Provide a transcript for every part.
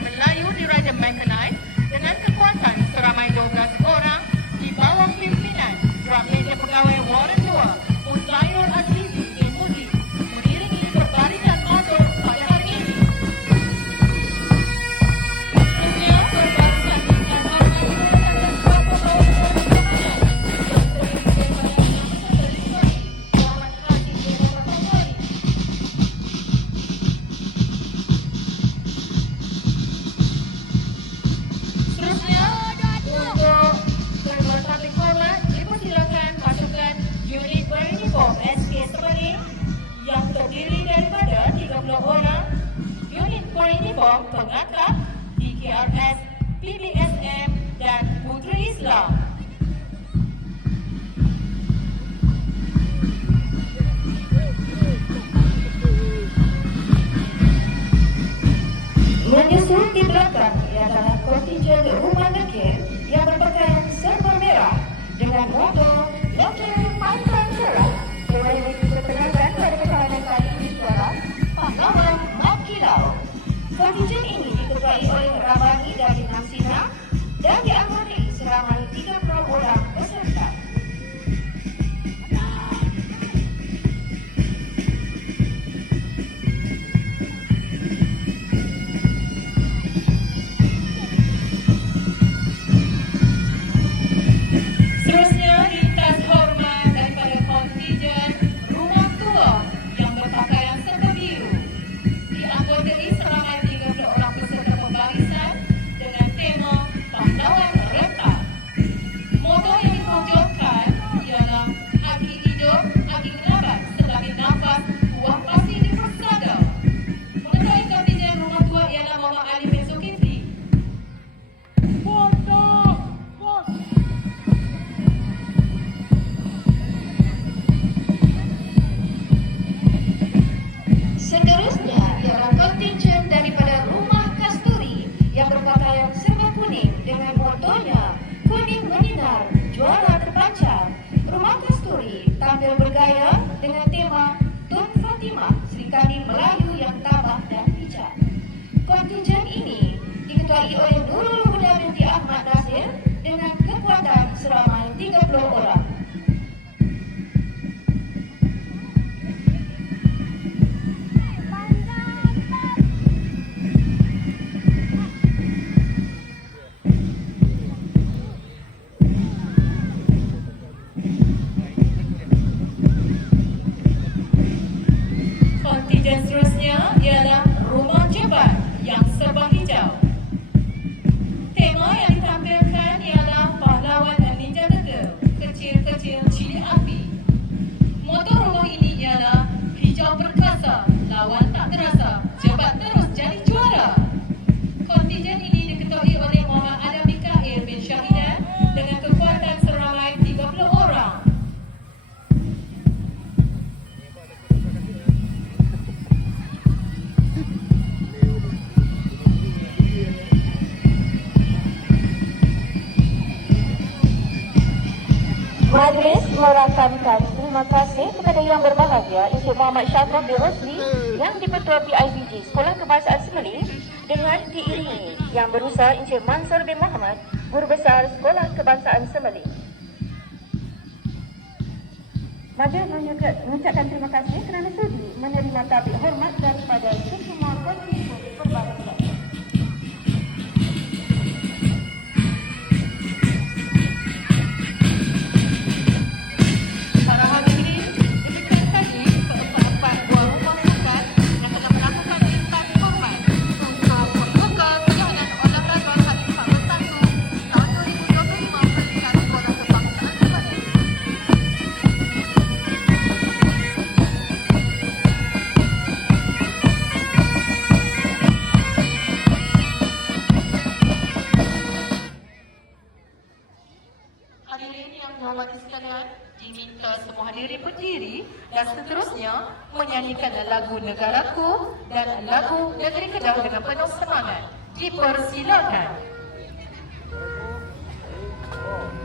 I'm Melayu a Mekhanai. Ramani dari Nasina dan yang dikali oleh guru muda binti Ahmad Nasir dengan kekuatan selama 30 orang. Majlis merakamkan. Terima kasih kepada yang berbahagia Encik Muhammad Syafrah bin Rosli yang dipertua PIBG Sekolah Kebahasaan Semeli dengan diiringi yang berusaha Encik Mansur B. Muhammad Guru Besar Sekolah Kebahasaan Semeli. Majlis mengucapkan terima kasih kerana sudi menerima tabik hormat daripada semua kontribusi perbahagiaan. Selat diminta semua hadiri berdiri dan seterusnya menyanyikan lagu Negaraku dan lagu Negeri Kedah dengan penuh semangat. Dipersilakan. Oh.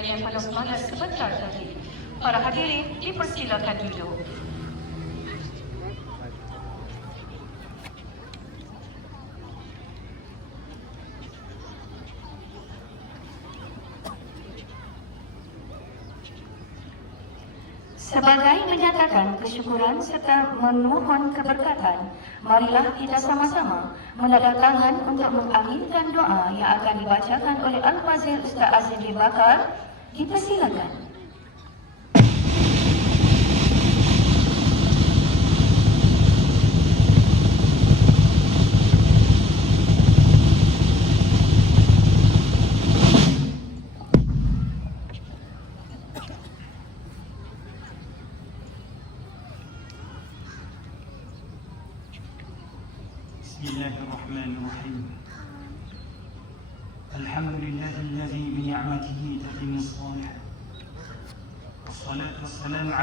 Atas nyanyian pada semangat sebentar tadi. Para hadirin dipersilakan duduk. Sebagai menyatakan kesyukuran serta memohon keberkatan, marilah kita sama-sama menandatangan untuk mengakhirkan doa yang akan dibacakan oleh Al-Fazil Ustaz Azim Bakar. Dipersilakan.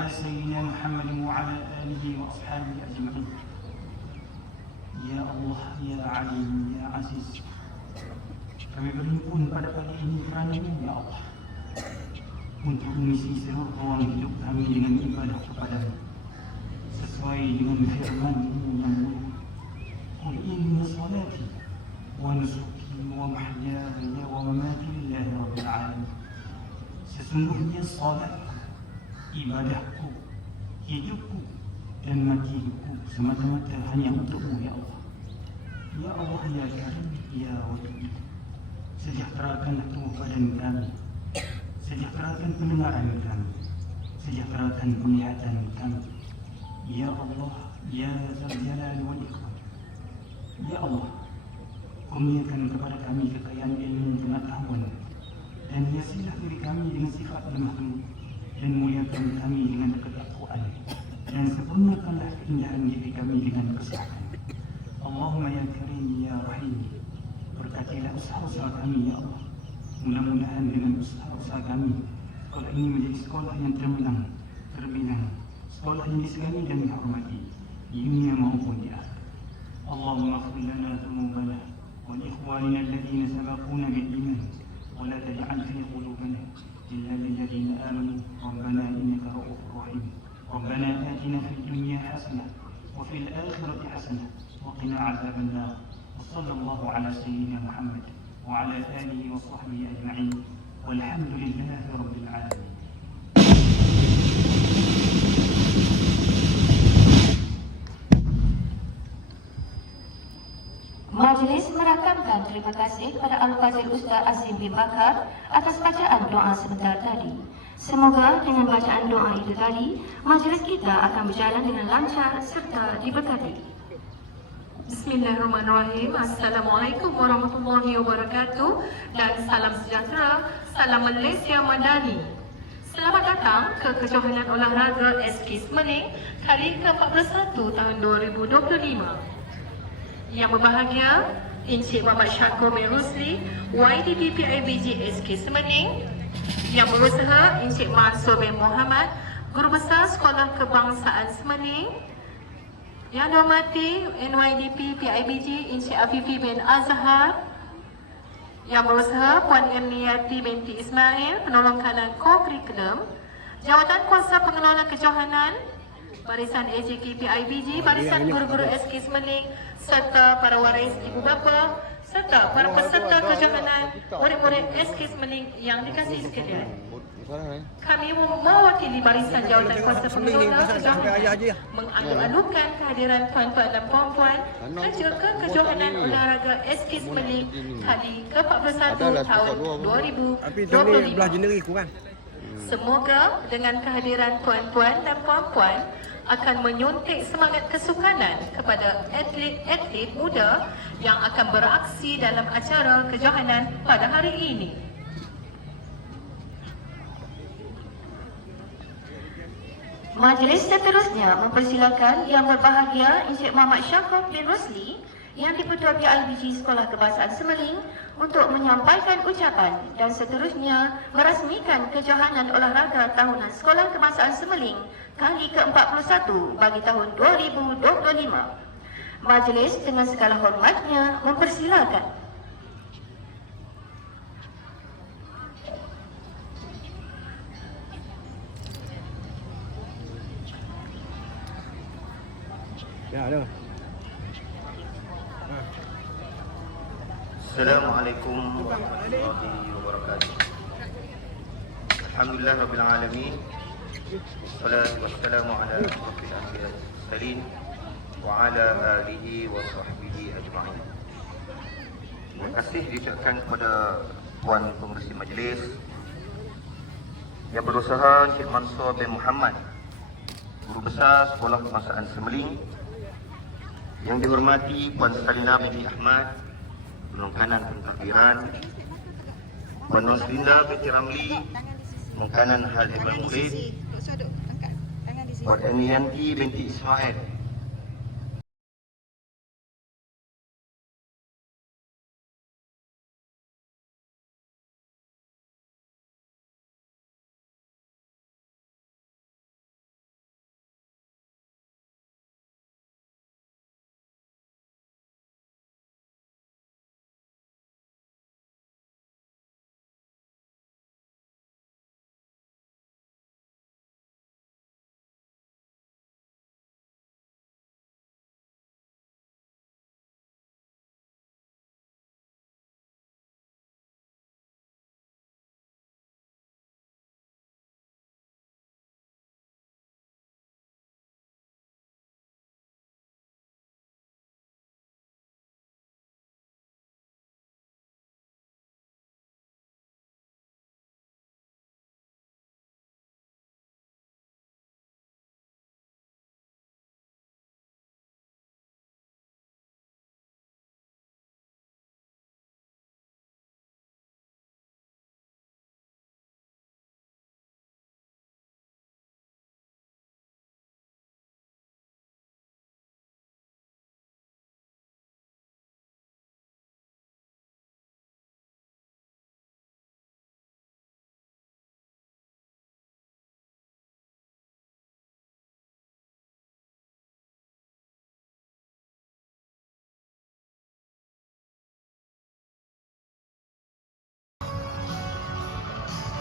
على سيدنا محمد وعلى آله وأصحابه أجمعين Ya Allah, Ya Alim, Ya Aziz Kami berhimpun pada pagi ini kerana-Mu, Ya Allah Untuk mengisi seluruh ruang hidup kami dengan ibadah kepada-Mu Sesuai dengan firman-Mu yang mulia قل إن صلاتي ونسكي ومحياي ومماتي لله رب العالمين Sesungguhnya salat, ibadahku, hidupku dan matiku semata-mata hanya untukmu ya Allah. Ya Allah ya Karim, ya Wadud. Sejahterakanlah tubuh badan kami. Sejahterakan pendengaran kami. Sejahterakan penglihatan kami. Ya Allah, ya Zal Jalal wal. Ya Allah, kurniakan kepada kami kekayaan ilmu pengetahuan dan hiasilah diri kami dengan sifat lemah lembut dan muliakan kami dengan ketakwaan. Dan sempurnakanlah keindahan diri kami dengan kesehatan. Allahumma ya karim ya rahim. Berkatilah usaha-usaha kami ya Allah. Mudah-mudahan dengan usaha-usaha kami sekolah ini menjadi sekolah yang terbilang terbilang sekolah yang disegani dan dihormati di dunia maupun di akhirat. Allahumma khfir lana dhunubana wa li ikhwanina alladhina sabaquna bil iman. ولا تجعل في قلوبنا إلا للذين آمنوا. ربنا إنك رؤوف رحيم. ربنا آتنا في الدنيا حسنة وفي الآخرة حسنة وقنا عذاب النار. وصلى الله على سيدنا محمد وعلى آله وصحبه أجمعين. والحمد لله رب العالمين. Majlis merakamkan terima kasih kepada Al-Fazil Ustaz Azim bin Bakar atas bacaan doa sebentar tadi. Semoga dengan bacaan doa itu tadi, majlis kita akan berjalan dengan lancar serta diberkati. Bismillahirrahmanirrahim. Assalamualaikum warahmatullahi wabarakatuh dan salam sejahtera. Salam Malaysia Madani. Selamat datang ke kejohanan olahraga SK Semening kali ke-41 tahun 2025. Yang berbahagia, Encik Muhammad Syakir bin Rusli, YDP PIBG SK Semening. Yang berusaha, Encik Mansur bin Muhammad, Guru Besar Sekolah Kebangsaan Semening. Yang dihormati NYDP PIBG Encik Afifi bin Azhar Yang berusaha Puan Erniati binti Ismail Penolong kanan co-curriculum Jawatan Kuasa Pengelola Kejohanan Barisan AJK PIBG Barisan Guru-Guru SK Semening Serta para waris ibu bapa Serta para peserta kejohanan Murid-murid SK Semening yang dikasihi sekalian. Kami mewakili barisan jawatan kuasa pengelola kejohanan mengalu-alukan kehadiran tuan-tuan dan puan-puan kerja ke kejohanan olahraga SK Semeling kali ke-41 tahun Tapi tahun. ni 11 2025. Januari kurang. Semoga dengan kehadiran tuan-tuan dan puan-puan akan menyuntik semangat kesukanan kepada atlet-atlet muda yang akan beraksi dalam acara kejohanan pada hari ini. Majlis seterusnya mempersilakan Yang Berbahagia Encik Muhammad Syafaq bin Rosli yang di-Ketua PIBG Sekolah Kebangsaan Semeling untuk menyampaikan ucapan dan seterusnya merasmikan kejohanan olahraga tahunan Sekolah Kebangsaan Semeling kali ke-41 bagi tahun 2025. Majlis dengan segala hormatnya mempersilakan. Ya, ada. Assalamualaikum warahmatullahi wabarakatuh. Alhamdulillah rabbil alamin. Wassalatu wassalamu ala asyrafil anbiya'i wal mursalin wa ala alihi wa sahbihi ajma'in. Terima kasih diucapkan kepada Puan Pengerusi Majlis yang berusaha Encik Mansur bin Muhammad Guru Besar Sekolah Kebangsaan Semeling yang dihormati Puan Salina binti Ahmad Penolong Kanan Pentadbiran Puan Nuslinda binti Ramli Penolong Kanan Hal Ibn Murid Puan Emianti binti Ismail